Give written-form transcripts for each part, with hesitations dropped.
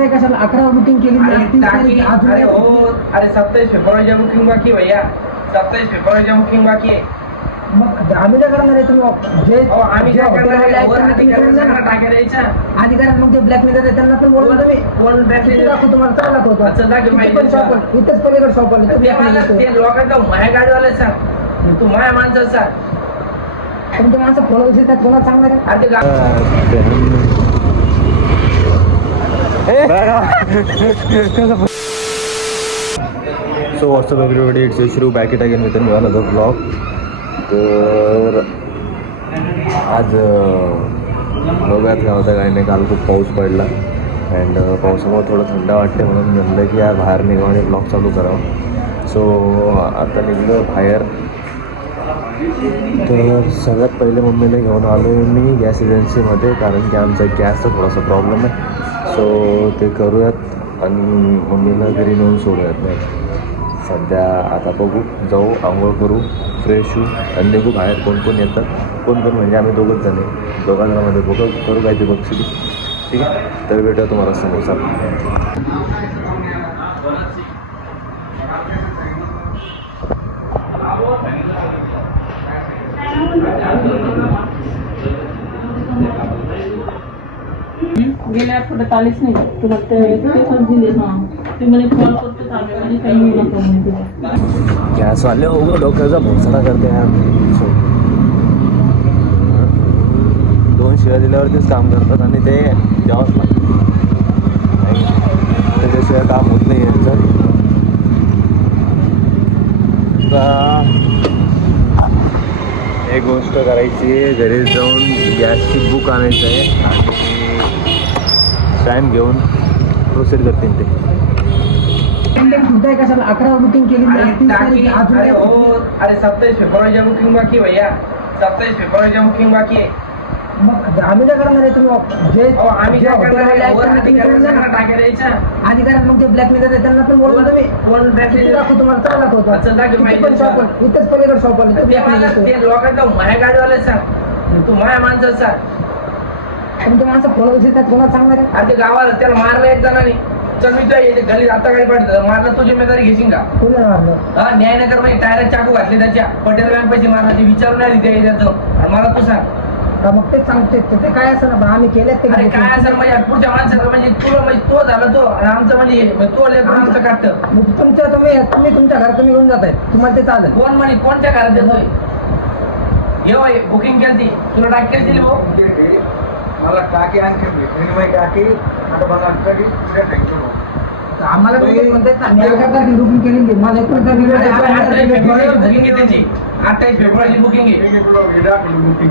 तुझा कशाला 11 बुकिंग केली अरे 27 फेब्रुवारीच्या बुकिंग बाकी आहे भैया, 27 फेब्रुवारीच्या बुकिंग बाकी आहे. मग आम्ही काय करणार आहे तुम्ही जे आम्ही काय करणार अधिकारात मग ते ब्लॅक देतात त्यांना पण बोलून तुम्ही कोण ब्लॅक दाखव तुम्हाला चांगला दाखवतो दाखव शॉप इथंच पलीकडे शॉप आले ते लोकांचा माया गाडीवाले सांग, तू माया माणसं सांग. तुमच्या माणसं फॉलो देतात कोणाला सांगणार आहे? सो व्हॉट्सअप एव्हरीबडी, इट्स श्रू back it again with another blog. तर आज बघूयात काय होतं काय नाही. काल खूप पाऊस पडला अँड पावसामुळे थोडं थंड वाटते म्हणून म्हणलं की यार बाहेर निघावं आणि ब्लॉग चालू करावं. सो आता निघलो बाहेर. तर सगळ्यात पहिले मम्मीला घेऊन आलो आहे मी गॅस एजन्सीमध्ये, कारण की आमचा गॅसचा थोडासा प्रॉब्लेम आहे. सो ते करूयात आणि मम्मीला घरी नेऊन सोडूयात. नाही सध्या आता बघू, जाऊ आंघोळ करू, फ्रेश होऊ आणि निघू बाहेर. कोण कोण येतात, कोण कोण म्हणजे आम्ही दोघंच जण आहे. दोघांमध्ये बघू करू काय ते बघशी. ठीक आहे, तर भेटूया तुम्हाला समोसा. गेल्या आठवड्यात आलीच नाही तुला ते दिले. ते मला कॉल करतो चालू काही नको. गॅसवाले हो डोक्याचा भोसडा करते यार. 2 शिव्या दिल्यावरतीच काम करतात आणि ते द्यावंच लागतं. त्याच्याशिवाय काम होत नाही यांचं. एक गोष्ट करायची आहे, घरी जाऊन गॅसची बुक आणायचं आहे आणि टाईम घेऊन प्रोसीड करतील ते. तुझा कशाला 11 बुकिंग केली अरे 27 फेब्रुवारीच्या बुकिंग बाकी आहे भैया, 27 फेब्रुवारीच्या बुकिंग बाकी आहे. मग आम्ही काय करणार आहे तुम्ही जे आम्ही काय करणार अधिकारात मग ते ब्लॅक देतात त्यांना पण बोलून तुम्ही कोण ब्लॅक दाखव तुम्हाला चांगला दाखवतो शॉप इथंच पलीकडे शॉप आले ते लोकांचा माया गाडीवाले सांग, तू माया माणसं सांग. तुमच्या माणसं फॉलो देतात कोणाला सांगणार आहे? अरे गावाला त्याला मारलं एक जणांनी. चल मी तुझ्या घरी आता गाडी पाठवतो, मारलं तुझी जिम्मेदारी घेशील का? कोणाला मारलं? हा न्यायनगर मध्ये टायरात चाकू घातले त्याच्या. पटेल बँक पैसे मारला, ते विचारून नाही दिले त्याचं. मला तू सांग मग तेच सांगते ते काय असं ना आम्ही केले ते अरे काय असेल म्हणजे पुढच्या माणसाचं म्हणजे तुला म्हणजे तो झाला तो आणि आमचं म्हणजे तो लेकरं आमचं काढतं. तुमच्या तुम्ही तुमच्या घरात तुम्ही येऊन जाताय, तुम्हाला ते चालेल. कोण म्हणे कोणत्या घरात येतोय? घेऊ बुकिंग केली तुला टाकी केली दिली भाऊ. मला टाकी आणखी भेटली टाकी आता मला आम्हाला म्हणतात ना बुकिंग केली माझ्या बुकिंग आहे त्याची 28 फेब्रुवारीची बुकिंग आहे. बुकिंग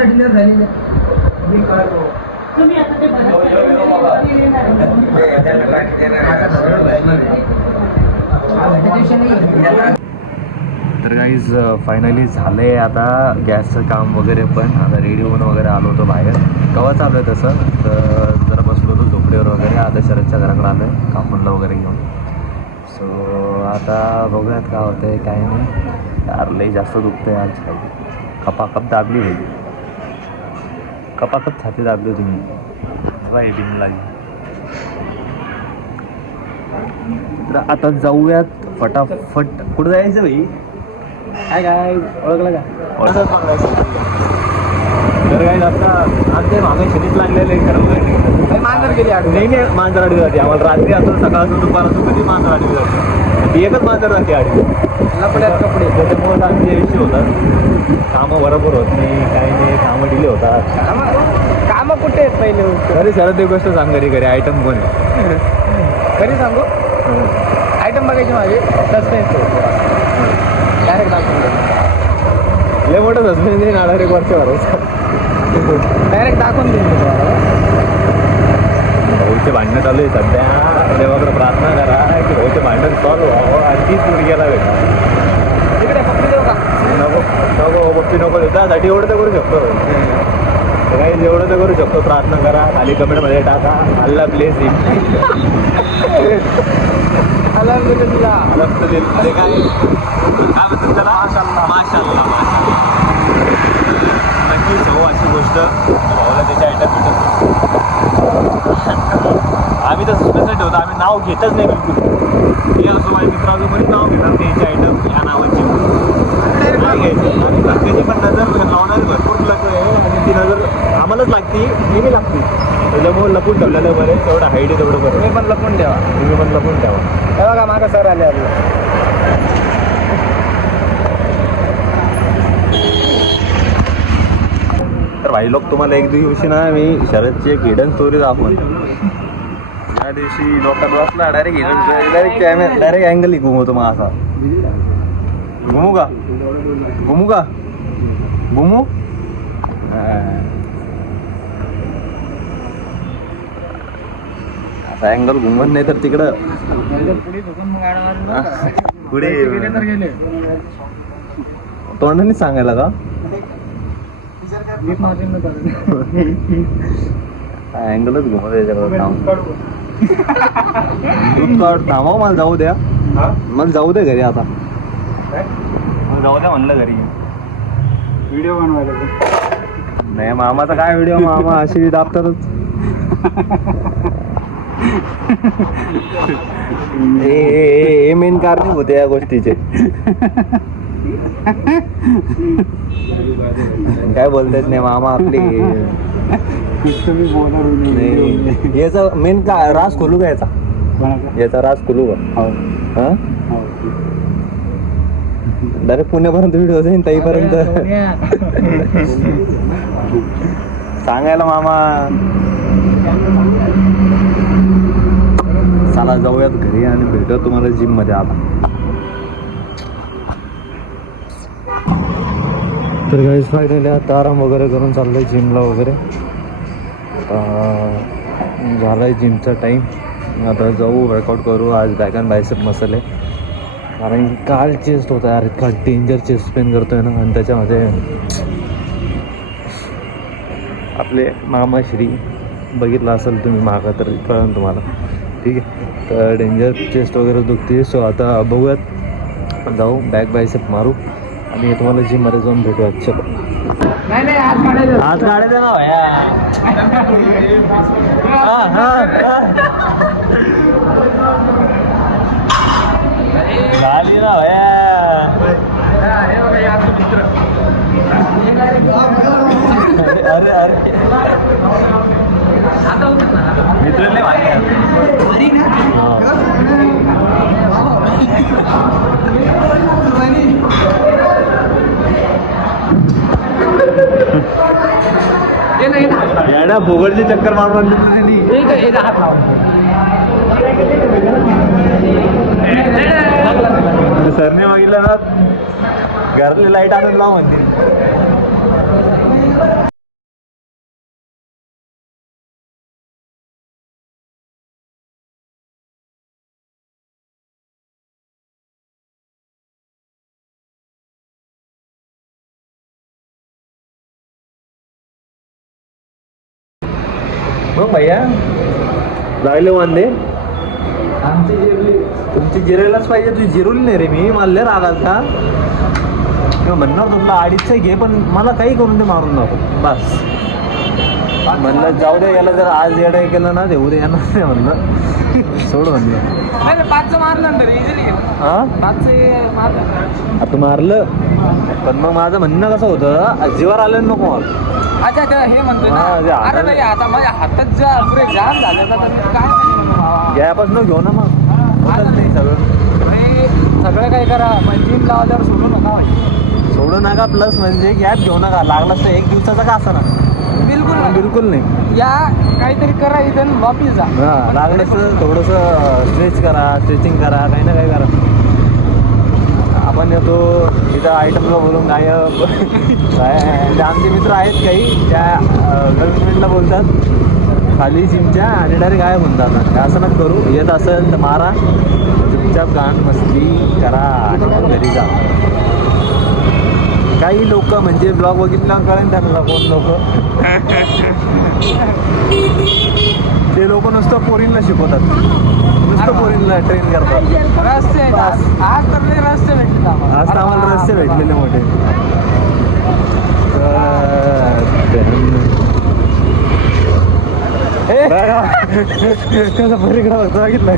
डिनर झालेलं तुम्ही आता ते तर गाईज फायनली झालं आहे आता गॅसचं काम वगैरे. पण आता रेडी होऊन वगैरे आलो होतो बाहेर. केव्हा चालू आहे तसं, तर जरा बसलो होतो झोपडीवर वगैरे. आता शरदच्या घराकडे आलो आहे कापूनला वगैरे घेऊन. सो आता बघूयात काय होतं आहे काय नाही. यार लई जास्त दुखतं आहे आज. काही कपाकप दाबली होती, कपाकप छाती दाबली तुम्ही बाई बिन लागली. तर आता जाऊयात फटाफट. कुठं जायचं भाई? काय काय ओळखलं का? तर काय आता आमच्या मागे शरीर लागलेलं आहे खरं. मांजर गेली नाही नाही मांजर आडवी जाते आम्हाला. रात्री असं सकाळ असं दुपार असं कधी मांजर आडवी जाते. ती एकच मांजर जाते आडवी. लपड्यात कपडे त्याच्यामुळे आमचे विषय होतात. कामं बरोबर होत नाही, काही नाही, कामं डिले होतात. कामं कुठे आहेत पहिले? घरी सरळ एक गोष्ट सांग, घरी आयटम कोण आहे? खरी सांगू आयटम बघायचे माझे सस्पेन्स डायरेक्ट दाखवून लय मोठं सस्पेन्स नाही ना. डायरेक्ट वर्षभर डायरेक्ट दाखवून देईन भाऊचे भांडणं चालू आहे सध्या. देवाकडे प्रार्थना करा की भाऊचे भांडण सॉल्व व्हावं आणि तीच मुलग्याला भेटा. तिकडे पप्पी देऊ का? नको नको पप्पी नको देऊ. त्यासाठी एवढं तर करू शकतो. काही एवढं तर करू शकतो. प्रार्थना करा, खाली कमेंटमध्ये टाका अल्लाह प्लेस अल्हम्दुलिल्लाह. अरे काय म्हणतात त्याला? माशाल्लाह माशाल्लाह माशाल्लाह. नक्कीच हो अशी गोष्ट भावाला त्याच्या आयटम भेटत. नाव घेतच नाही बिलकुल. हे असं माझ्या मित्राचं पण नाव घेणार घ्यायचे आयटम या नावाची नाही घ्यायचे. आणि कधी पण नजर लावणारी भरपूर लग आहे आणि ती नजर आम्हालाच लागते, नेहमी लागते. त्याच्यामुळे लपून ठेवलेलं बरं आहे. तेवढं हाईट आहे तेवढं बरं. तुम्ही पण लपून ठेवा. तुम्ही पण लपून ठेवा. हे बघा मागं सर आले आपलं. तर भाई लोक तुम्हाला एक दिवशी ना मी शरदची एक हिडन स्टोरी दाखवून. त्या दिवशी लोकांना बसला direct hidden story, direct camera direct angle घुमवतो मग असा. घुमू का घुमू का घुमू असा अँगल घुमत नाही तर तिकडं पुढे तोंडाने सांगायला का अँगलच घुमत याच्याकडे थांबव. मला जाऊ द्या, मला जाऊ दे घरी आता. मला जाऊ द्या म्हणलं घरी. व्हिडिओ बनवायला नाही मामाचा काय व्हिडिओ, मामा अशी दाबतातच. हे मेन कारण होते या गोष्टीचे. काय बोलतात नाही मामा आपली. नाही याचा मेन का राज खोलू का याचा राज खोलू का? हा डायरेक्ट पुण्यापर्यंत व्हिडिओ जाईन ताईपर्यंत सांगायला मामा. चला जाऊयात घरी आणि भेटू तुम्हाला जिम मध्ये आता. तर गाईज फायनली आता आराम वगैरे करून चाललंय जिमला वगैरे. आता झालाय जिमचा टाईम. आता जाऊ वर्कआउट करू. आज बॅक अँड बायसेप मसल आहे कारण की काल चेस्ट होता यार, इतका डेंजर चेस्ट पेन करतोय ना. आणि त्याच्यामध्ये आपले मामाश्री बघितला असेल तुम्ही मागा तर कळलं तुम्हाला. ठीक आहे, तर डेंजर चेस्ट वगैरे दुखते. सो आता बघूयात, जाऊ बॅक बायसेप मारू आणि तुम्हाला जिममध्ये जाऊन भेटूयात. चलो नाही आज काढायचं ना झाली ना अरे अरे मित्रांनी याडा भोगडची चक्कर मारून सरने मागितलं ना घरातली लाईट आणून लाव म्हणते. मग भैया लागले वांदे आमची जिरली. तुमची जिरायलाच पाहिजे. तुझी जिरवली नाही रे मी. मला लय राग आलता किंवा म्हणणार तुला अडीचचं घे पण मला काही करून ते मारून नको बस. म्हणलं जाऊ दे याला जर आज येडा केलं ना देऊ दे येणार नाही म्हणलं सोड म्हणलं. 5 मारलं तर इझिली. हा 5 आता मारलं पण मग माझं म्हणणं कसं होतं जीवावर आलं नको मला. अच्छा हे म्हणतोय हा, जे ना. हातात- अरे नाही आता माझ्या हातात जा पुरे जाम झालं ना तर मी काय घ्यापासून घेऊ ना मग होतच नाही सगळं. अरे, सगळं काही करा पण जिम लावल्यावर सोडू नका सोडू नका. प्लस म्हणजे गॅप घेऊ नका. लागलाच तर 1 दिवसाचा का असं ना बिलकुल नाही. बिलकुल नाही. या काहीतरी करा इथं वापिस जा. हां लागलं तर थोडंसं स्ट्रेच करा, स्ट्रेचिंग करा, काही ना काही करा. आपण येतो इथं आयटमला बोलून गायब. ते आमचे मित्र आहेत काही त्या गर्लफ्रेंडला बोलतात खाली जिमच्या आणि डायरेक्ट गायब म्हणतात. असं नका करू. येत असेल तर मारा, चुपचाप गाण मस्ती करा आणि मग घरी जा. काही लोक म्हणजे ब्लॉग बघितला कळेल त्यांना कोण लोक ते लोक नुसतं पोरींना शिकवतात, नुसतं पोरींना ट्रेन करतात. रस्ते आज तर नाही रस्ते भेटले आज तर आम्हाला रस्ते भेटलेले मोठे. ए कसं परिक्रम होतं बघितलं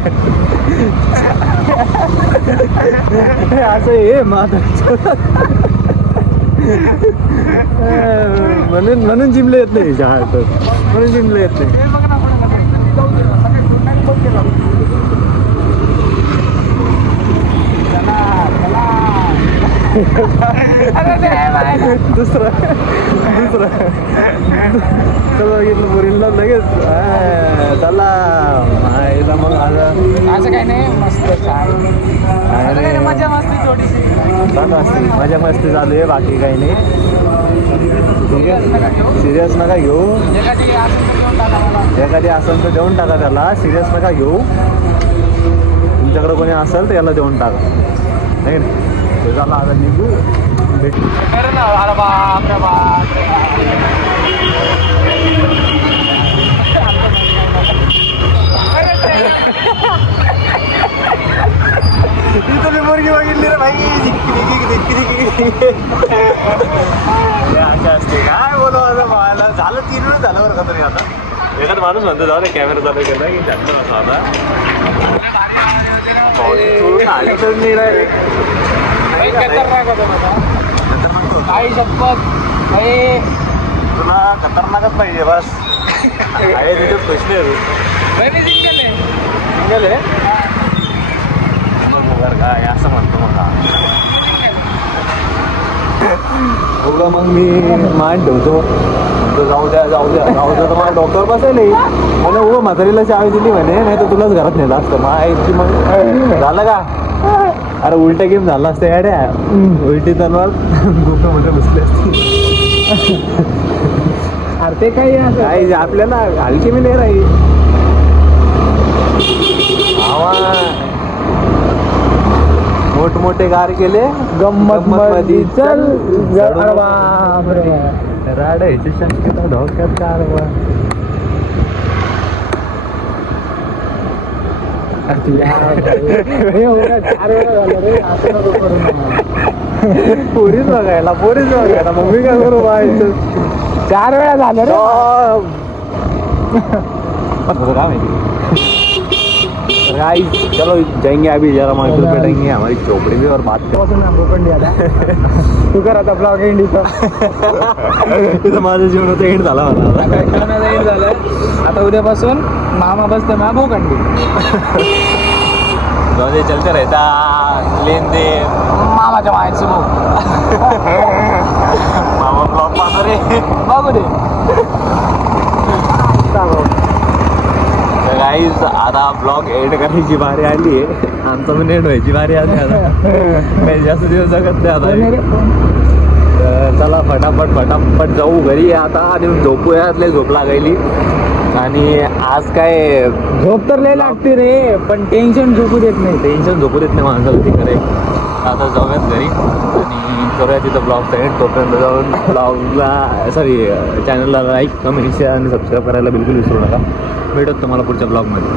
असं हे म्हणून जिमले येत नाही शाळेत म्हणून जिमले येत नाही दुसरं चला बघितलं पोरीला लगेच चला माहिती मग असं काही नाही मस्त मजा मस्ती थोडीशी चालू असते मजा मस्ती चालू आहे बाकी काही नाही सिरियस नका घेऊ एखादी असेल तर देऊन टाका त्याला सिरियस नका घेऊ तुमच्याकडे कोणी असेल तर याला देऊन टाका नाही ते झालं आता निघू भेटू तुम्ही मुलगी बघितली रे भाई असते काय बोलू आता मला झालं 3 वेळ झालं बरं का तरी आता एखादा माणूस म्हणतो जाऊ दे कॅमेरा चालू केला की त्यांना असं आता आले तर नाही काही शपथ तुला खतरनाकच पाहिजे बस आहे तिथे प्रश्न आहे सिंगल आहे बघ काय असं म्हणतो मला उगा मग मी मान ठेवतो म्हणतो जाऊ द्या तर मला डॉक्टर बसायला म्हणे उगा म्हातारीला चावी दिली म्हणे नाही तर तुलाच घरात नेलं असतं माहिती मग झालं का अरे उलटा गेम झाला असतं याड्या उलटी तलवार गुफामध्ये बसली असती अरे ते काही काय आपल्याला हलकी मी नाही राही मोठमोठे कार केले गंमत मध्ये चल राड ह्याची शक्यता धोक्यात कार पोरीच बघायला मग मी काय करू व्हायचं 4 वेळा झालं रे काय माहिती गाइस चलो जाएंगे अभी जरा मार्केट पे जाएंगे हमारी चौपड़ी भी और बात तू कर आता ब्लॉग एंडीचा करें माझ्या जीवनाचा एंड झाला मला एंड झालं आता उद्यापासून मामा बसते मा भाऊ कंडी रोजे चलते रहता लेन दे मामाच्या मायचं भाऊ मामा ब्लॉग पाहणार रे बघू दे गाईज आता ब्लॉग एंड करायची बारी आली आहे आमचा पण एंड व्हायची बारी आली आता काही जास्त दिवस जगत नाही आता तर चला फटाफट जाऊ घरी आता आणि झोपूया लय झोप लागायली आणि आज काय झोप तर लय लागते रे पण टेन्शन झोपू देत नाही झोपू देत नाही माणसाला तिकडे आता जाऊयात घरी आणि करूया तिथं ब्लॉगचा एंड तोपर्यंत जाऊन ब्लॉगला चॅनलला लाईक कमेंट शेअर आणि सबस्क्राईब करायला बिलकुल विसरू नका भेटत तुम्हाला पुढच्या ब्लॉगमध्ये